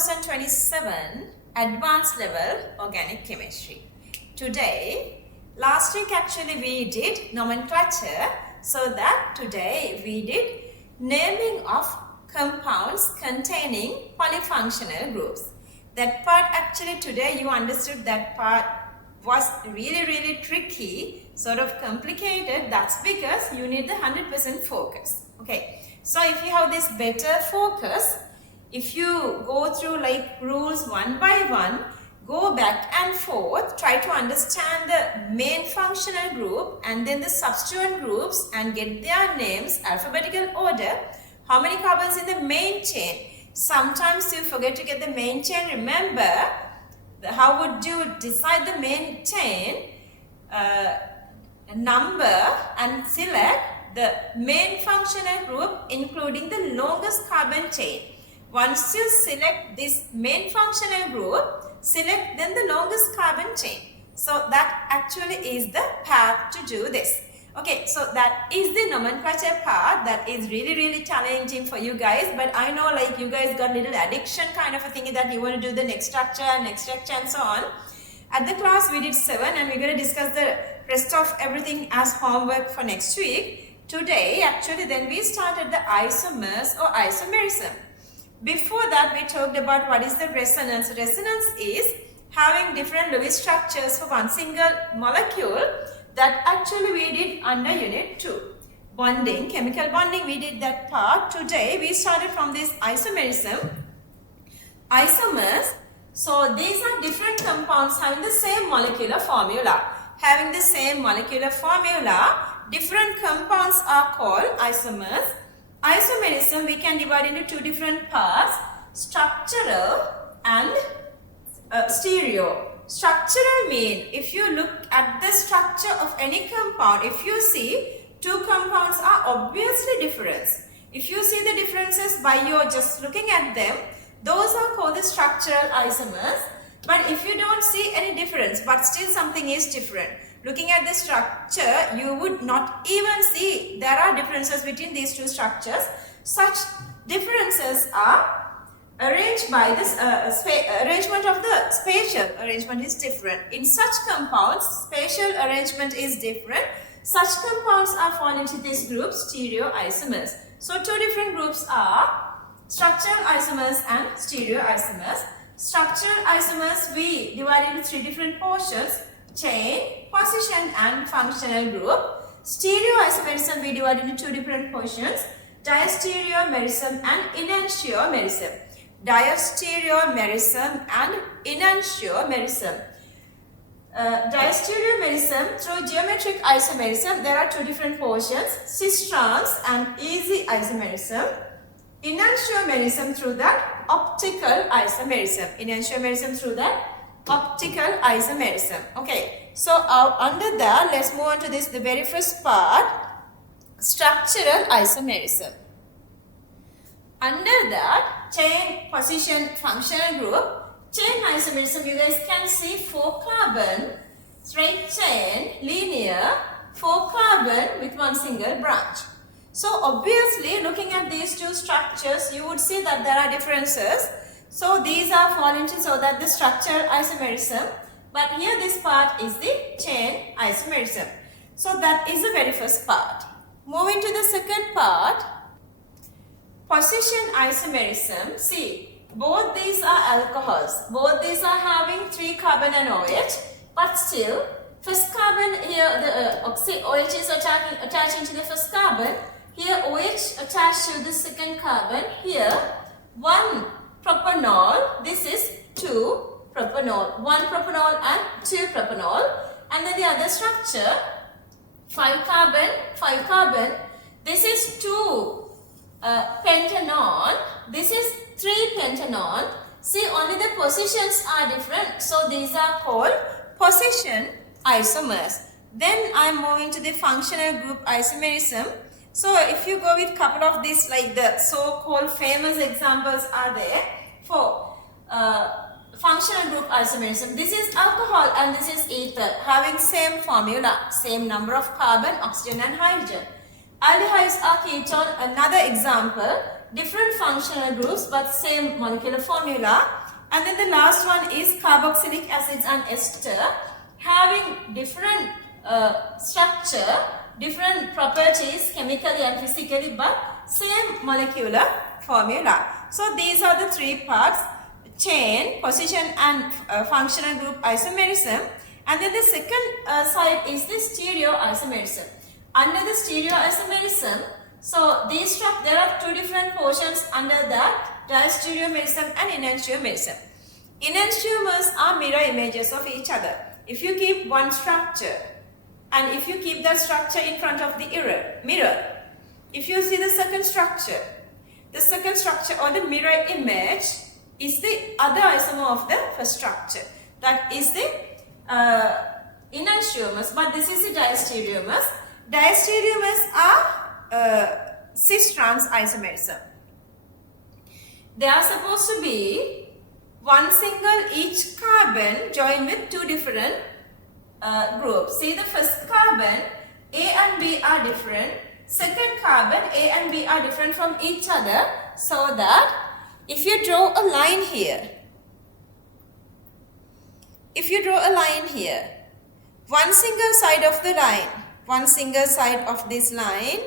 2027 Advanced Level Organic Chemistry. Today, last week actually we did nomenclature, so that today we did naming of compounds containing polyfunctional groups. That part actually today you understood that part was really tricky, sort of complicated. That's because you need the 100% focus. Okay, so if you have this better focus, if you go through like rules one by one, go back and forth, try to understand the main functional group and then the substituent groups and get their names, alphabetical order, how many carbons in the main chain. Sometimes you forget to get the main chain. Remember, how would you decide the main chain? Number and select the main functional group including the longest carbon chain. Once you select this main functional group, select then the longest carbon chain. So that actually is the path to do this. Okay, so that is the nomenclature part. That is really challenging for you guys, but I know like you guys got little addiction kind of a thing that you want to do the next structure and so on. At the class we did 7 and we're going to discuss the rest of everything as homework for next week. Today actually then we started the isomers or isomerism. Before that we talked about what is the resonance. Resonance is having different Lewis structures for one single molecule. That actually we did under unit 2. Bonding, chemical bonding, we did that part. Today we started from this isomerism. Isomers, so these are different compounds having the same molecular formula. Having the same molecular formula, different compounds are called isomers. Isomerism we can divide into two different parts, structural and stereo. Structural mean, if you look at the structure of any compound, if you see two compounds are obviously different. If you see the differences by your just looking at them, those are called the structural isomers. But if you don't see any difference, but still something is different, looking at the structure, you would not even see there are differences between these two structures. Such differences are arranged by this arrangement of the spatial arrangement is different. In such compounds, spatial arrangement is different. Such compounds are fall into this group, stereoisomers. So two different groups are structural isomers and stereoisomers. Structural isomers we divide into three different portions: chain, position and functional group. Stereoisomerism we divide into two different portions: diastereomerism and enantiomerism. Diastereomerism and enantiomerism. Diastereomerism through geometric isomerism, there are two different portions: cis-trans and easy isomerism. Enantiomerism through that optical isomerism. Enantiomerism through that optical isomerism. Okay, so under that, let's move on to this, the very first part, structural isomerism. Under that, chain, position, functional group, chain isomerism, you guys can see 4 carbon, straight chain, linear, 4 carbon with one single branch. So obviously, looking at these two structures, you would see that there are differences. So these are fall into so that the structural isomerism, but here this part is the chain isomerism. So that is the very first part. Moving to the second part, position isomerism. See, both these are alcohols. Both these are having 3 carbon and OH, but still, first carbon here, the OH is attaching to the first carbon. Here OH attached to the second carbon. Here 1 propanol. This is 2 propanol. 1 propanol and 2 propanol. And then the other structure, 5 carbon, 5 carbon. This is 2 pentanol. This is 3 pentanol. See, only the positions are different. So these are called position isomers. Then I am moving to the functional group isomerism. So if you go with couple of these, like the so-called famous examples are there for functional group isomerism. This is alcohol and this is ether, having same formula, same number of carbon, oxygen and hydrogen. Aldehydes are ketone. Another example, different functional groups but same molecular formula. And then the last one is carboxylic acids and ester having different structure, different properties chemically and physically but same molecular formula. So these are the three parts: chain, position and functional group isomerism. And then the second side is the stereoisomerism. Under the stereoisomerism, so there are two different portions under that: diastereomerism and enantiomerism. Enantiomers are mirror images of each other. If you keep one structure and if you keep that structure in front of the mirror, if you see the second structure or the mirror image is the other isomer of the first structure. That is the enantiomers, but this is the diastereomers. Diastereomers are cis-trans isomerism. They are supposed to be one single each carbon joined with two different groups. See, the first carbon A and B are different. Second carbon A and B are different from each other, so that if you draw a line here, one single side of this line,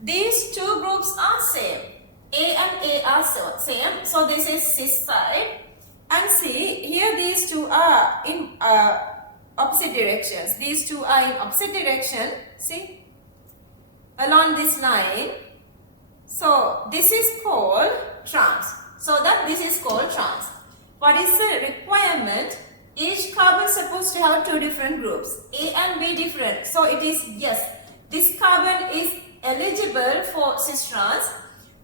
these two groups are same. A and A are same. So this is cis side. And see, here these two are in opposite directions. These two are in opposite direction. See, along this line. So this is called trans. So that this is called trans. What is the requirement? Each carbon is supposed to have two different groups. A and B different. So it is yes. This carbon is eligible for cis-trans.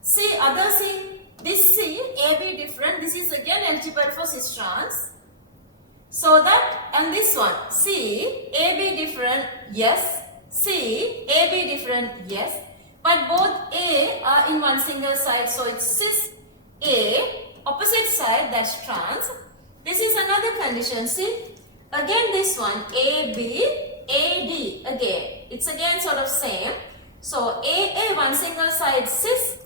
C, other C, this C, AB different. This is again eligible for cis-trans. So that, and this one, C, AB different, yes. C, AB different, yes. But both A are in one single side, so it's cis A, opposite side, that's trans. This is another condition, see. Again this one, AB, AD, again. It's again sort of same. So AA, one single side, cis.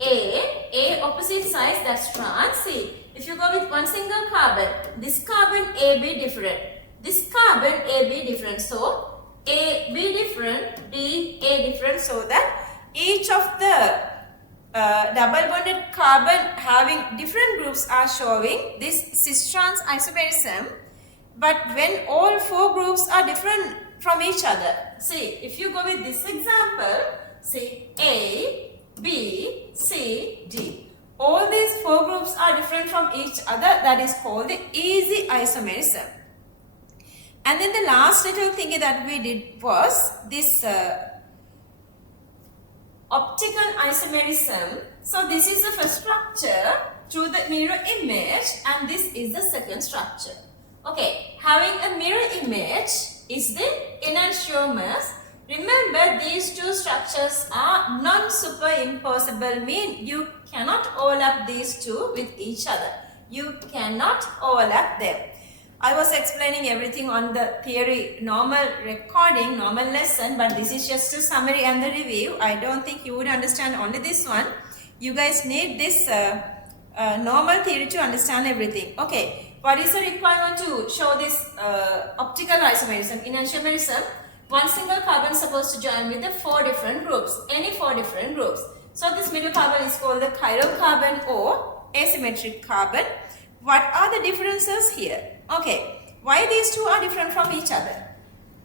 A opposite sides, that's trans. See, if you go with one single carbon, this carbon AB different, this carbon AB different, so AB different, D A different, so that each of the double bonded carbon having different groups are showing this cis-trans isomerism. But when all four groups are different from each other, see, if you go with this example, see A, B, C, D. All these four groups are different from each other. That is called the easy isomerism. And then the last little thingy that we did was this optical isomerism. So this is the first structure to the mirror image and this is the second structure. Okay, having a mirror image is the enantiomers. Remember, these two structures are non-superimposable, mean you cannot overlap these two with each other. You cannot overlap them. I was explaining everything on the theory normal recording, normal lesson, but this is just a summary and the review. I don't think you would understand only this one. You guys need this normal theory to understand everything. Okay, what is the requirement to show this optical isomerism, enantiomerism? One single carbon is supposed to join with the four different groups, any four different groups. So this middle carbon is called the chiral carbon or asymmetric carbon. What are the differences here? Okay, why these two are different from each other?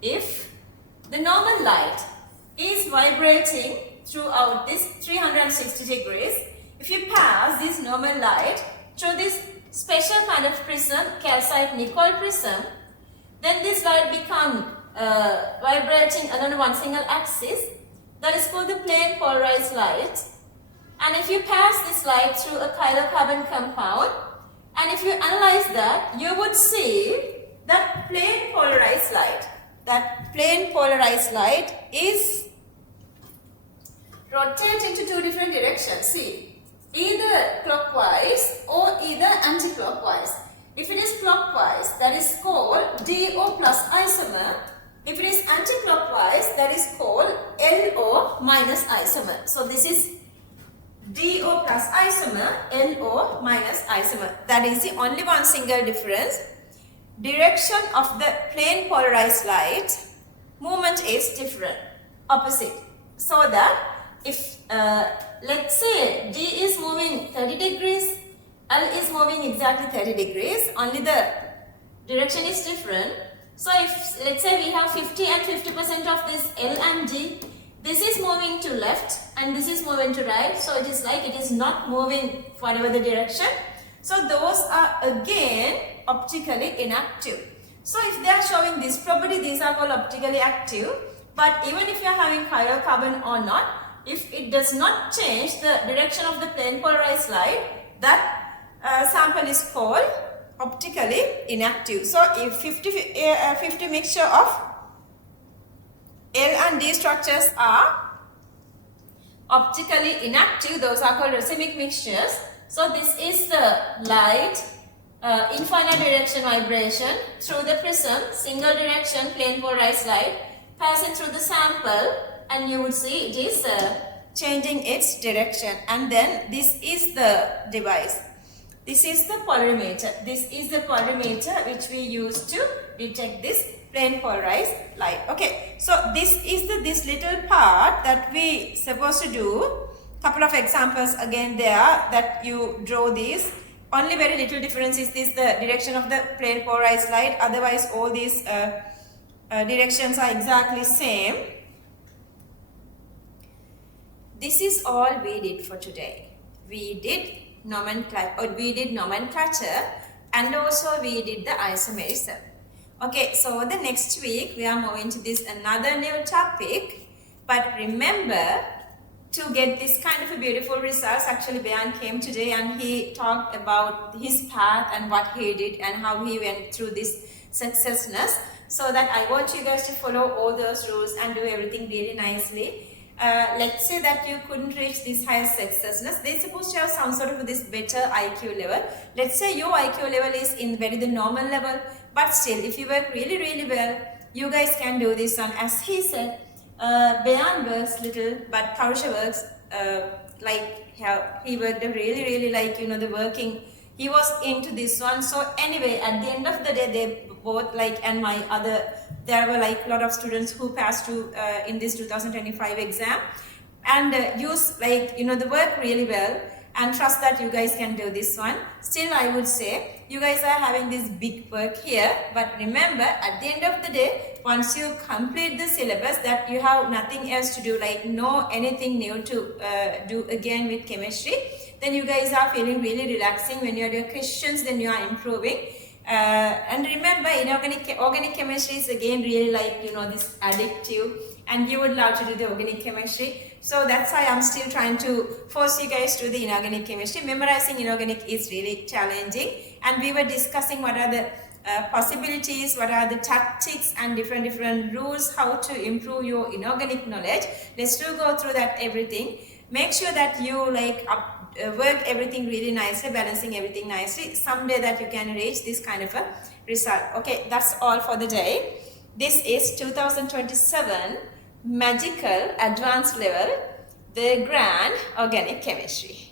If the normal light is vibrating throughout this 360 degrees, if you pass this normal light through this special kind of prism, calcite nickel prism, then this light becomes vibrating along one single axis. That is called the plane polarized light. And if you pass this light through a chiral carbon compound, and if you analyze that, you would see that plane polarized light. That plane polarized light is rotating to two different directions. See, either clockwise or either anti-clockwise. If it is clockwise, that is called DO plus isomer. If it is anti-clockwise, that is called LO minus isomer. So this is DO plus isomer, LO minus isomer. That is the only one single difference. Direction of the plane polarized light, movement is different, opposite. So that if let's say D is moving 30 degrees, L is moving exactly 30 degrees, only the direction is different. So if let's say we have 50 and 50% of this L and D, this is moving to left and this is moving to right. So it is like it is not moving whatever the direction. So those are again optically inactive. So if they are showing this property, these are called optically active. But even if you are having chiral carbon or not, if it does not change the direction of the plane polarized light, that sample is called optically inactive. So if 50 mixture of L and D structures are optically inactive, those are called racemic mixtures. So this is the light infinite direction vibration through the prism, single direction plane polarized light passing through the sample, and you would see it is changing its direction. And then this is the device. This is the polarimeter. This is the polarimeter which we use to detect this plane polarized light. Okay, so this is this little part that we supposed to do. Couple of examples again there that you draw these. Only very little difference is this the direction of the plane polarized light. Otherwise all these directions are exactly same. This is all we did for today. We did nomenclature and also we did the isomerism. Okay, so the next week we are moving to this another new topic. But remember, to get this kind of a beautiful results, actually Bayan came today and he talked about his path and what he did and how he went through this successness. So that I want you guys to follow all those rules and do everything really nicely. Let's say that you couldn't reach this higher successness, they're supposed to have some sort of this better IQ level. Let's say your IQ level is in the normal level, but still if you work really well, you guys can do this one. As he said, Bayan works little, but Taurusha works like he worked really like, you know, the working. He was into this one. So anyway, at the end of the day, they both like, and my other, there were like a lot of students who passed to in this 2025 exam and use like, you know, the work really well and trust that you guys can do this one. Still, I would say you guys are having this big work here, but remember at the end of the day, once you complete the syllabus, that you have nothing else to do, like no anything new to do again with chemistry, then you guys are feeling really relaxing. When you are doing questions, then you are improving. And remember, organic chemistry is again really like, you know, this addictive, and you would love to do the organic chemistry. So that's why I'm still trying to force you guys to do the inorganic chemistry. Memorizing inorganic is really challenging, and we were discussing what are the possibilities, what are the tactics and different rules, how to improve your inorganic knowledge. Let's go through that everything. Make sure that you like work everything really nicely, balancing everything nicely. Someday that you can reach this kind of a result. Okay, that's all for the day. This is 2027 magical advanced level, the grand organic chemistry.